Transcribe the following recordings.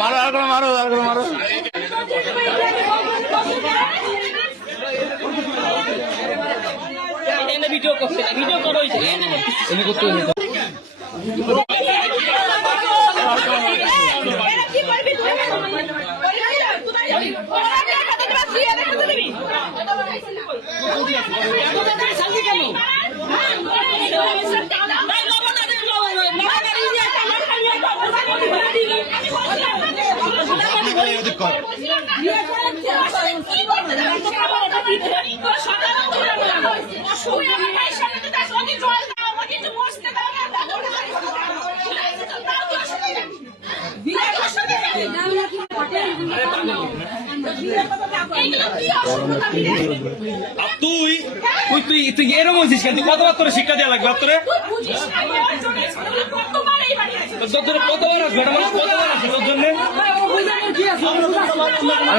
মারো আর করে মারো আর করে মারো। ভিডিও করছে ভিডিও করো তুই তুই তুই এরকম বলছিস কেন? তুই কতবার তোর শিক্ষা দেওয়া লাগবে? তোরে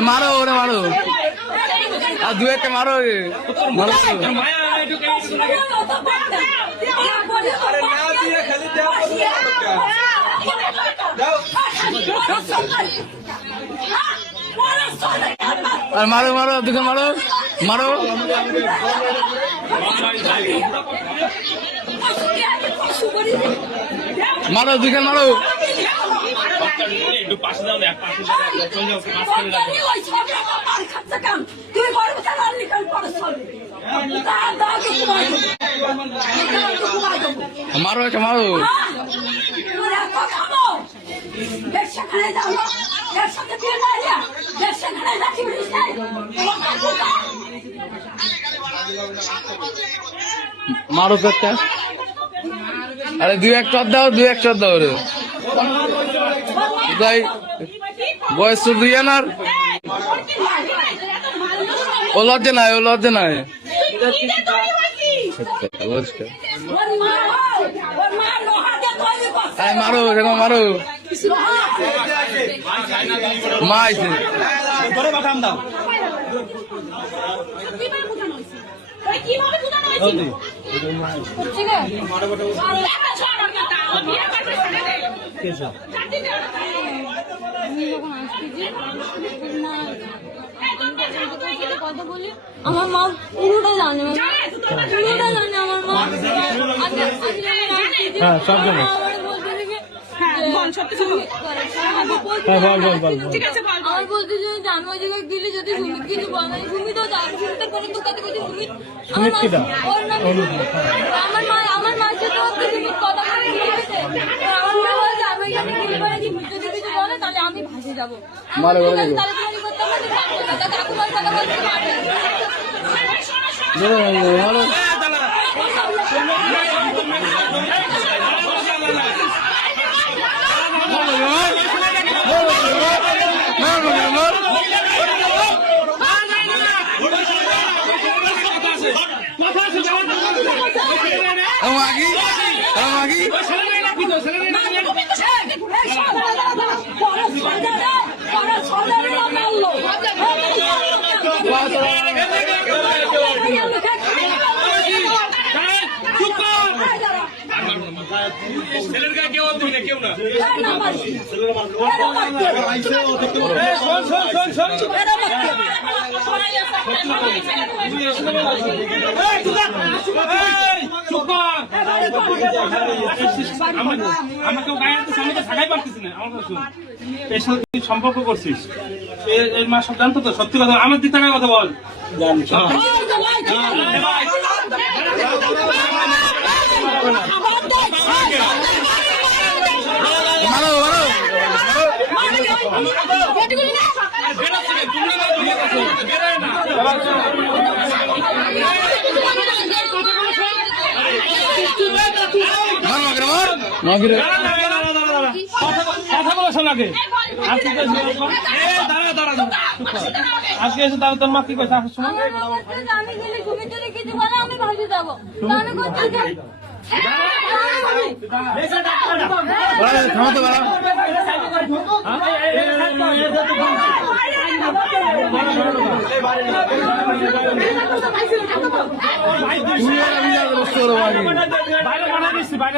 মারো ওরে মারো আর দু একটা মারো আর মারো মারো দুটো মারো মারো মারো দুটো মারো একটু পাশে যাও মারো একটা মারো মারো তো একটা আরে দুই এক চর দাও দুই এক চর দাও রে তাই বয়স তো দুই আনার ও লজ্জা নাই ও লজ্জা নাই মারো দেখো মারো মা আইছে কথা বলি আমার মা পুরোটা জানে পুরোটা জানে আমার মা সব জানে আমার বলতে জানো ওই জায়গায় গেলে যদি সুমিত কিছু বলে সুমিত সুমিতের কোনো দোকানে কিছু সুমিত আমার মার সাথে সুমিত কথা বলে আমার মা বলছে আমি এখানে গেলে পরে যদি কিছু বলে তাহলে আমি ভাসে যাবো তাড়াতাড়ি করতে হবে কাকুমার কথা বলতে ছেলের গায়ে কেউ দিবি না কেউ না আমাকে গায়ে সামনে থাকাই পারতেছি না। আমার শুন এর সাথে তুই সম্পর্ক করছিস এর মা সব জানতো তো সত্যি কথা আমার দিক থাকার কথা বল জানতো কথা বলো শোনাকে আজকে এসে তাহলে তোর মা কি কথা শোনা আমি ভাসে যাবো থামো তো বস্তু বাইরে বানাই দিচ্ছি, বাইরে